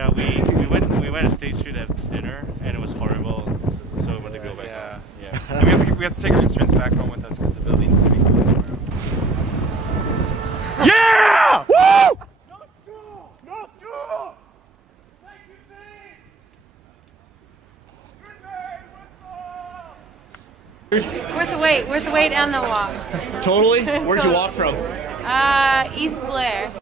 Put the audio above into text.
Yeah, we went to State Street at dinner, and it was horrible. So we went to go back home. Yeah. And we have to take our instruments back home with us because the building's getting close tomorrow. Yeah! Woo! No school! No school! Thank you, Worth the wait and the walk. Totally? Where'd you walk from? East Blair.